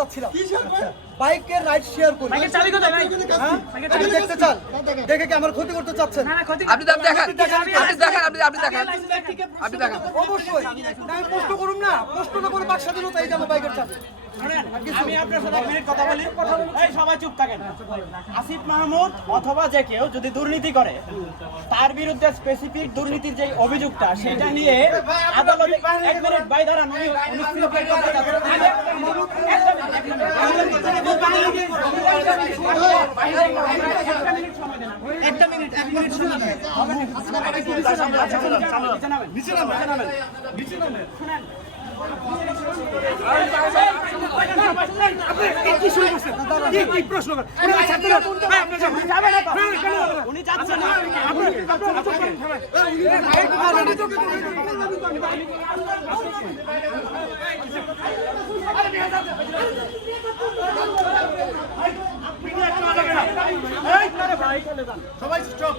যাচ্ছিলাম। বাইকের ride share করি। বাইকের চাবি কোথায় ভাই? হ্যাঁ? আপনি দেখতে চান? দেখে কি আমার ক্ষতি করতে চাচ্ছেন? না না ক্ষতি আপনি দেখান আপনি দেখান অবশ্যই। আমি প্রশ্ন করুম না। প্রশ্ন না করে বাক স্বাধীনতা, এই যে আমার বাইকের চাবি। আমি আপনার সাথে এক মিনিট কথা বলি। এই সবাই চুপ থাকেন। আসিফ মাহমুদ অথবা যে কেউ যদি দুর্নীতি করে, তার বিরুদ্ধে স্পেসিফিক দুর্নীতির যে অভিযোগটা সেটা নিয়ে আদালতে এক মিনিট বাই দাঁড়ান, উনি স্পেসিফিক কথা যাচ্ছেন। একটা মিনিট সময় দেন। নিচে নামেন। কি শুরু করছেন? কি প্রশ্ন করেন? উনি যাচ্ছেন না। সবাই স্টপ।